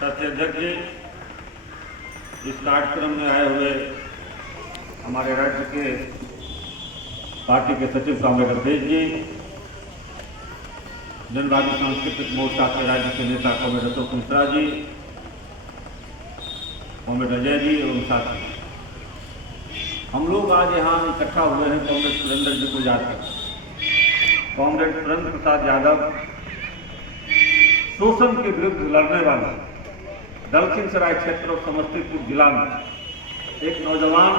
राष्ट्रीय अध्यक्ष जी, इस कार्यक्रम में आए हुए हमारे राज्य के पार्टी के सचिव कॉमरेड अवधेश जी, जनवादी सांस्कृतिक मोर्चा के राज्य के नेता कॉमरेड अशोक मिश्रा जी, कॉमरेड अजय जी एवं साथी, हम लोग आज यहाँ इकट्ठा हुए हैं कॉमरेड सुरेंद्र जी को याद कर। कॉमरेड सुरेंद्र प्रसाद यादव शोषण के विरुद्ध लड़ने वाले दलसिंहसराय क्षेत्र और समस्तीपुर जिला में एक नौजवान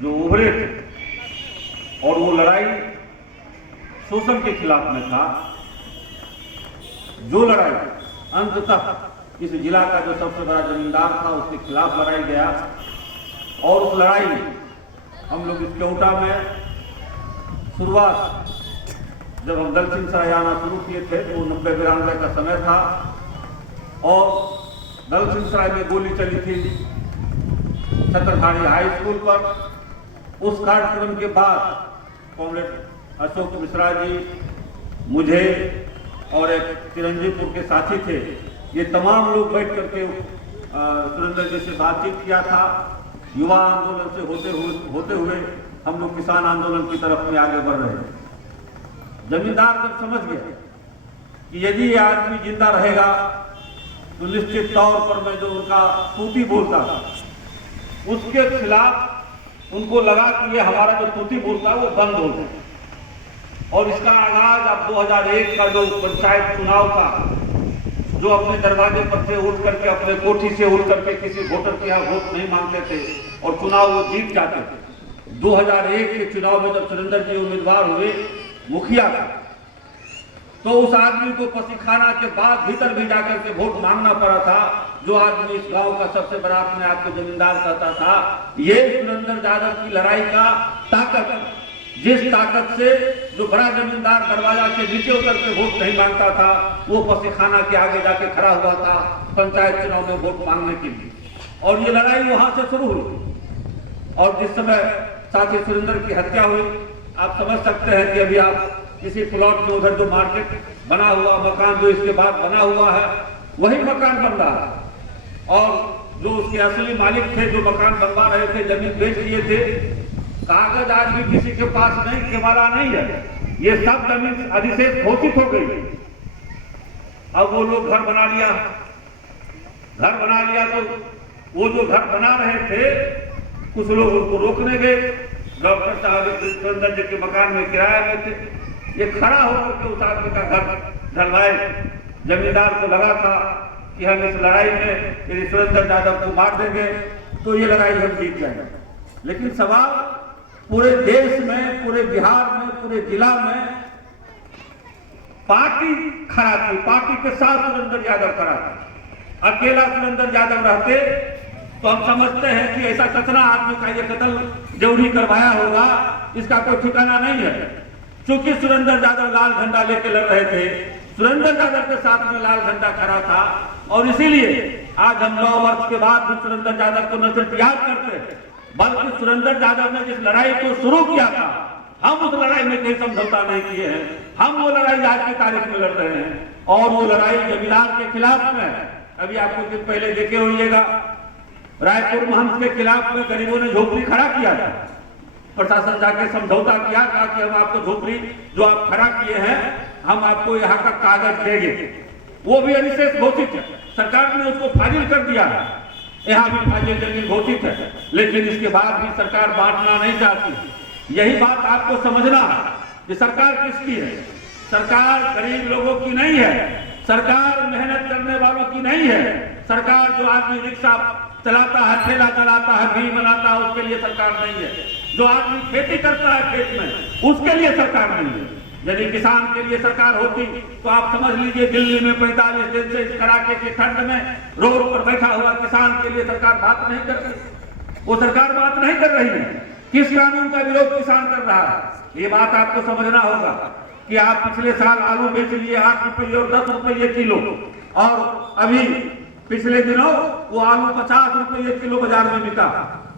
जो उभरे थे और वो लड़ाई शोषण के खिलाफ में था। जो लड़ाई अंततः इस जिला का जो सबसे बड़ा जमींदार था उसके खिलाफ लड़ाई गया और उस लड़ाई में हम लोग इस केवटा में शुरुआत जब हम दलसिंहसराय आना शुरू किए थे तो 90-92 का समय था और दलसिंहसराय में गोली चली थी छत्रधारी हाई स्कूल पर। उस कार्यक्रम के बाद कॉमरेड अशोक मिश्रा जी, मुझे और एक चिरंजीवपुर के साथी थे, ये तमाम लोग बैठ करके सुरेंद्र जी से बातचीत किया था। युवा आंदोलन से होते हुए हम लोग किसान आंदोलन की तरफ में आगे बढ़ रहे हैं। जमींदार जब समझ गया कि यदि ये आदमी जिंदा रहेगा तो निश्चित तौर पर मैं जो उनका तूती बोलता था उसके खिलाफ उनको लगा कि ये हमारा जो तूती बोलता है वो बंद हो जाए। और इसका आगाज अब 2001 का जो पंचायत चुनाव था, जो अपने दरवाजे पर से उठ करके, अपने कोठी से उठ करके किसी वोटर के यहाँ वोट नहीं मांगते थे और चुनाव वो जीत जाते थे। 2001 के चुनाव में जब सुरेंद्र जी उम्मीदवार हुए मुखिया का, तो उस आदमी को पसीखाना के बाद भीतर भी जाकर के वोट मांगना पड़ा था। जो आदमी इस गांव का सबसे बड़ा अपने आप को जमींदार कहता था, ये सुरेंद्र यादव की लड़ाई का ताकत, जिस ताकत से जो बड़ा जमींदार दरवाजा के नीचे उतर के वोट नहीं मांगता था वो पसीखाना के आगे जाके खड़ा हुआ था पंचायत चुनाव में वोट मांगने के लिए। और ये लड़ाई वहां से शुरू हुई और जिस समय साथी सुरेंद्र की हत्या हुई, आप समझ सकते हैं कि अभी आप किसी प्लॉट में उधर जो मार्केट बना हुआ मकान जो इसके बाद बना हुआ है वही मकान बन रहा है और जो उसके असली मालिक थे जो मकान बनवा रहे थे, जमीन बेच दिए थे, कागज आज भी किसी के पास नहीं, केवाला नहीं है, ये सब जमीन अधिशेष घोषित हो गई। अब वो लोग घर बना लिया तो वो जो घर बना रहे थे कुछ लोग उनको रोकने गए। डॉक्टर साहब सुरेंद्र जी के मकान में किराया में थे, ये खड़ा होकर के उस आदमी का घर ढलवाए। जमींदार को लगा था कि हम इस लड़ाई में यदि सुरेंद्र यादव को मार देंगे तो ये लड़ाई हम जीत जाएंगे। लेकिन सवाल पूरे देश में, पूरे बिहार में, पूरे जिला में पार्टी खड़ा थी, पार्टी के साथ सुरेंद्र यादव खड़ा था। अकेला सुरेंद्र यादव रहते तो हम समझते हैं कि ऐसा कितना आदमी का ये कत्ल जरूरी करवाया होगा, इसका कोई ठिकाना नहीं है। क्योंकि सुरेंद्र यादव लाल झंडा लेके लड़ रहे थे, सुरेंद्र यादव के साथ में लाल झंडा खड़ा था और इसीलिए आज हम 9 वर्ष के बाद भी सुरेंद्र यादव को न सिर्फ याद करते हैं बल्कि सुरेंद्र यादव ने जिस लड़ाई को शुरू किया था, हम उस लड़ाई में कोई समझौता नहीं किए हैं। हम वो लड़ाई आज की तारीख में लड़ रहे हैं और वो लड़ाई जमींदार के खिलाफ में। अभी आप कुछ दिन पहले देखे होइएगा, रायपुर महंत के खिलाफ में गरीबों ने झोपड़ी खड़ा किया था। प्रशासन जाके समझौता किया, कहा कि हम आपको झोपड़ी जो आप खड़ा किए हैं हम आपको यहाँ का कागज देंगे। वो भी अधिशेष घोषित है, सरकार ने उसको फाजिल कर दिया है, यहाँ भी फाजिल जमीन घोषित है, लेकिन इसके बाद भी सरकार बांटना नहीं चाहती। यही बात आपको समझना है कि सरकार किसकी है। सरकार गरीब लोगों की नहीं है, सरकार मेहनत करने वालों की नहीं है। सरकार जो आदमी रिक्शा चलाता है, ठेला चलाता है, घी बनाता है, उसके लिए सरकार नहीं है। जो आदमी खेती करता है खेत में, उसके लिए सरकार नहीं है। यदि किसान के लिए सरकार होती तो आप समझ लीजिए दिल्ली में 45 दिन से इस कड़ाके की ठंड में रोड पर बैठा हुआ किसान के लिए सरकार बात नहीं कर रही। वो सरकार बात नहीं कर रही है। किस कानून का विरोध किसान कर रहा है, ये बात आपको समझना होगा कि आप पिछले साल आलू बेच लिए 8 रुपये और 10 रुपये किलो, और अभी पिछले दिनों वो आलू 50 रुपये किलो बाजार में बिका।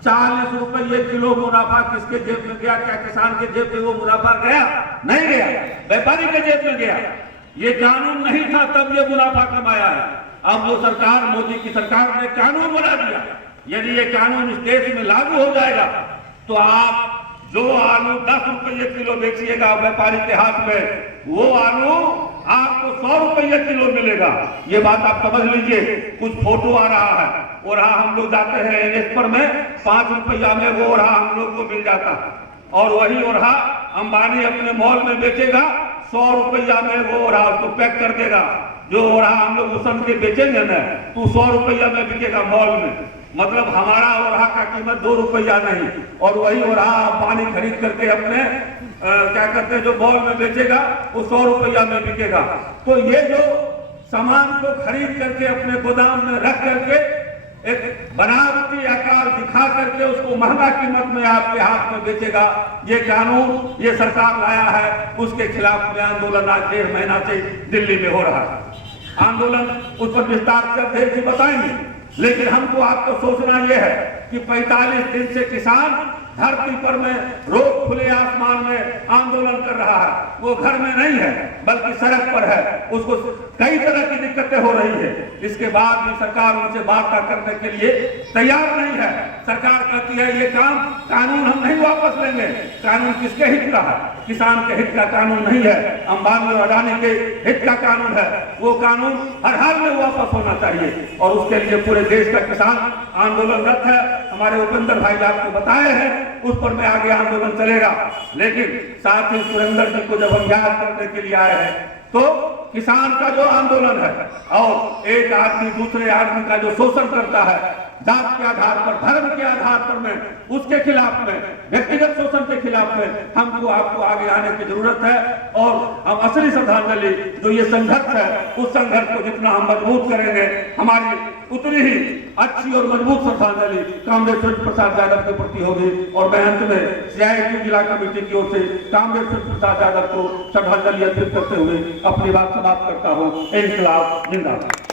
40 रुपये किलो मुनाफा किसके जेब में गया? क्या किसान के जेब में वो मुनाफा गया? नहीं गया, व्यापारी के जेब में गया। ये कानून नहीं था तब ये मुनाफा कमाया है। अब वो सरकार, मोदी की सरकार ने कानून बना दिया, यदि ये कानून इस देश में लागू हो जाएगा तो आप जो आलू 10 रुपये किलो बेचिएगा व्यापारी के हाथ में, वो आलू आपको 100 रुपये किलो मिलेगा। ये बात आप समझ लीजिए। कुछ फोटो आ रहा है, और हम लोग जाते हैं एनएच पर में 5 रुपया में वो ओढ़ा हम लोग को मिल जाता है, और वही ओढ़ा अंबानी अपने मॉल में बेचेगा 100 रुपया में वो ओढ़ा उसको पैक कर देगा। जो ओढ़ा हम लोग उसन के बेचेंगे ना तो 100 रुपया में बिकेगा मॉल में। मतलब हमारा ओढ़ा का कीमत 2 रुपया नहीं, और वही ओढ़ा पानी खरीद करके अपने क्या करते हैं जो मॉल में बेचेगा वो 100 रुपया में बिकेगा। तो ये जो सामान को खरीद करके अपने गोदाम में रख करके एक बनावटी आकार दिखा करके उसको महंगा कीमत में आपके हाथ में बेचेगा, ये कानून ये सरकार लाया है, उसके खिलाफ में आंदोलन आज 1.5 महीना से दिल्ली में हो रहा है। आंदोलन उस पर विस्तार से अध्यक्ष जी बताएंगे, लेकिन हमको आपको सोचना यह है कि 45 दिन से किसान धरती पर में रोज खुले आसमान में आंदोलन कर रहा है। वो घर में नहीं है बल्कि सड़क पर है, उसको कई तरह की दिक्कतें हो रही है। इसके बाद भी सरकार उनसे वार्ता करने के लिए तैयार नहीं है। सरकार कहती है ये कानून हम नहीं वापस लेंगे। कानून किसके हित का है? किसान के हित का कानून नहीं है, अंबानी और अडानी के हित का कानून है। वो कानून हर हाल में वापस होना चाहिए, और उसके लिए पूरे देश का किसान आंदोलनरत है। हमारे उपेंद्र भाई आपको बताए हैं, उस पर में आगे आंदोलन चलेगा। लेकिन साथ ही सुरेंद्र जी को जब हम याद करने के लिए आए हैं तो किसान का जो आंदोलन है और एक आदमी दूसरे आदमी का जो शोषण करता है जात के आधार पर, धर्म के आधार पर में, उसके खिलाफ में, व्यक्तिगत शोषण के खिलाफ में हमको आपको आगे आने की जरूरत है। और हम असली श्रद्धांजलि जो ये संघर्ष है, उस संघर्ष को जितना हम मजबूत करेंगे हमारी उतनी ही अच्छी और मजबूत श्रद्धांजलि कामरेड सूर्य प्रसाद यादव के प्रति होगी। और मैं अंत में CITU जिला कमेटी की ओर से कामरेड सूर्य प्रसाद यादव को श्रद्धांजलि अर्पित करते हुए अपनी बात समाप्त करता हूँ। इंकलाब जिंदाबाद।